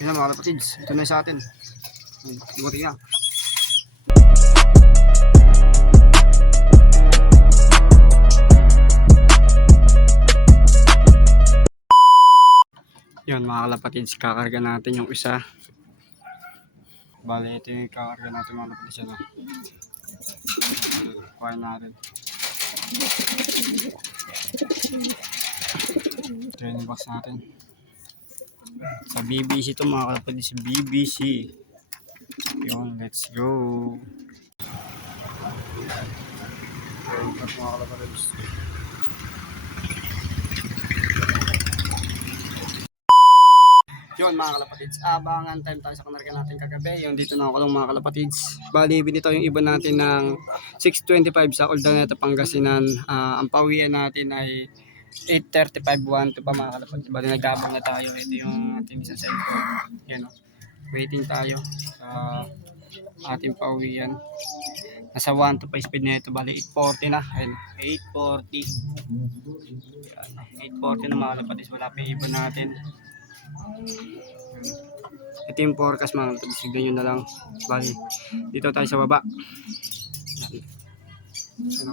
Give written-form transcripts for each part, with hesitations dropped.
Yan mga kapatids, ito na sa atin. Dumating na. Yan mga kalapatids, kakarga natin yung isa. Bale, ito yung kakarga natin mga kalapatids. Yan, kuhain natin. Ito yung box natin. Sa BBC ito mga kalapatids, BBC. Yun, let's go. Ayun, mga kalapatids. Yun mga kalapatids, abangan time tayo sa kanarga natin kagabi. Yung dito na ako lang mga kalapatids. Bali, binito yung iba natin ng 625 sa Oldaneta, Pangasinan. Ang pauwian natin ay 8:35 1 pa mga kalapatids. Bali, nagabang na tayo. Ito yung ating isang cellphone. Yan o. Waiting tayo sa ating pauwian. Nasa 1 to 5 speed na ito. Bali, 840 na. Ayun, 840. Yan, 840 na mga kalapatids. Wala pa yung iba natin. Ito yung forecast mga kapatid, sigdan nyo na lang. Bali, dito tayo sa baba. Yung sa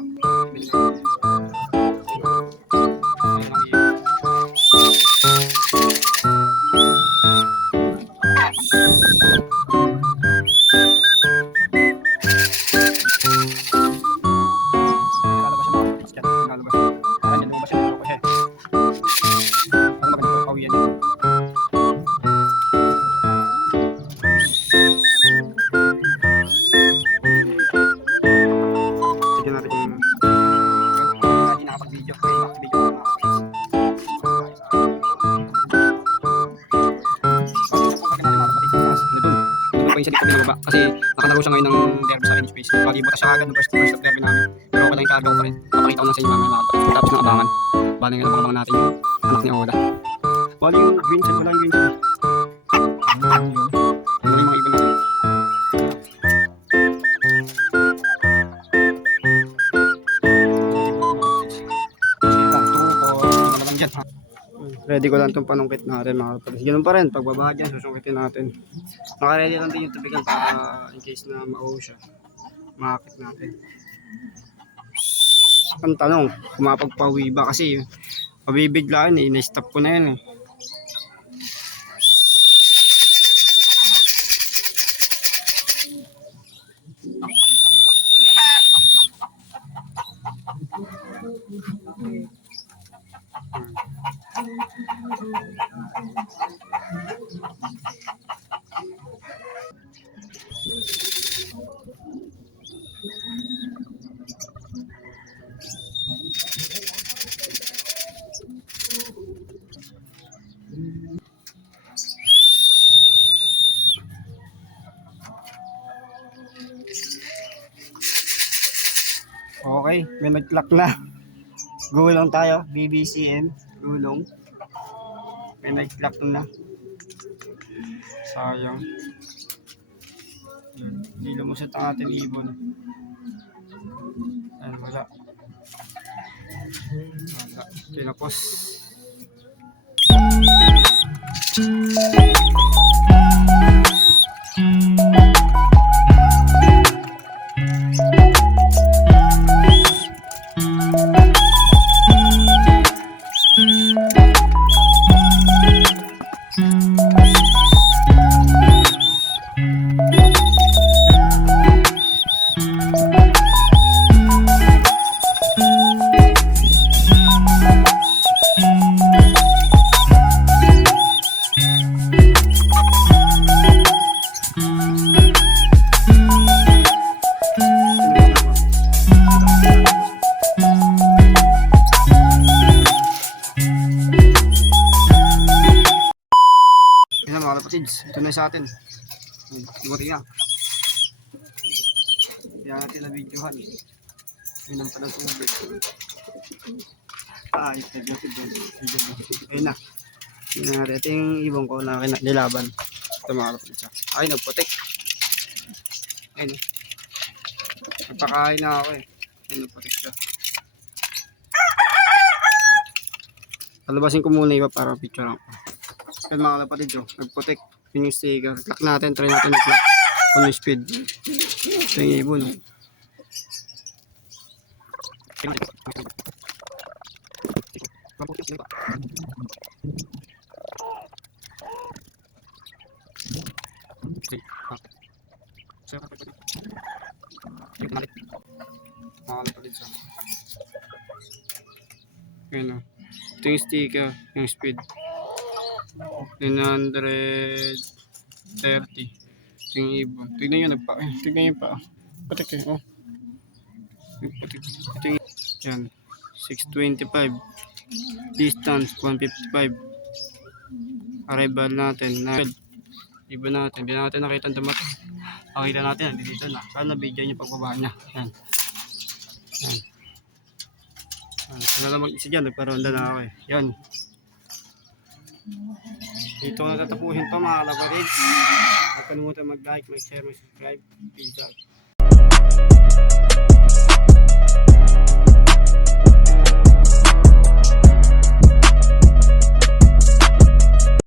dito binababa kasi nakalaro siya ngayon ng derby sa akin space. Bali butas siya agad ng first of derby namin. Pero okay lang yung karga ko pa rin. Papakita ko lang sa inyo mamaya mga tapos ng abangan. Bali nga abang natin yung anak ni Ola. Bali yung green set, wala yung green set. Wala yung mga ibon natin. Ready ko lang itong panungkit natin mga kapatid. Ganun pa rin, pagbaba dyan, susungkitin natin. Nakaready lang din yung tubigan para in case na ma-o siya. Makakit natin. Ang tanong, kumapagpawi ba kasi mabibiglaan eh, na-stop ko na yun eh. Okay, may nag-clock na. Gulong tayo, BBCM, gulong. May nag-clock na. Sayang. Hindi lumusot ang ating ibon. Ayan, wala. Wala. Kinapos. Mga kapatids, ito na sa atin. Dumating na. Kaya natin na videohan. Yun ang palang tubig. Ayun na. Ito yung ibon ko na nilaban. Ito mga kapatids. Ay, nagputik. Ayun. Nagpakain na ako eh. Ayun, nagputik siya. Palabasin ko muna iba para picture ako. Yan mga kapatid, nagputik. Yun yung sticker. Clock natin. Try natin i-clock. Kung yung speed. Ito yung ibon. Ayan o. Ito yung sticker, yung speed. 930. Ito yung ibon. Tignan nyo, tignan nyo pa. Patik eh, oh. Patik. Ito yung, yan. 625. Distance, 155. Arrival natin, 9. Ibon natin, hindi natin nakita ang damat. Nakita natin, dito na. Sana video nyo pagbaba niya. Yan. Yan. Wala lang mag-isa dyan, nagparonda na ako eh. Yan. Dito na tatapusin to mga kalapatids. Huwag kalimutan mag-like, mag-share, mag-subscribe. Peace out.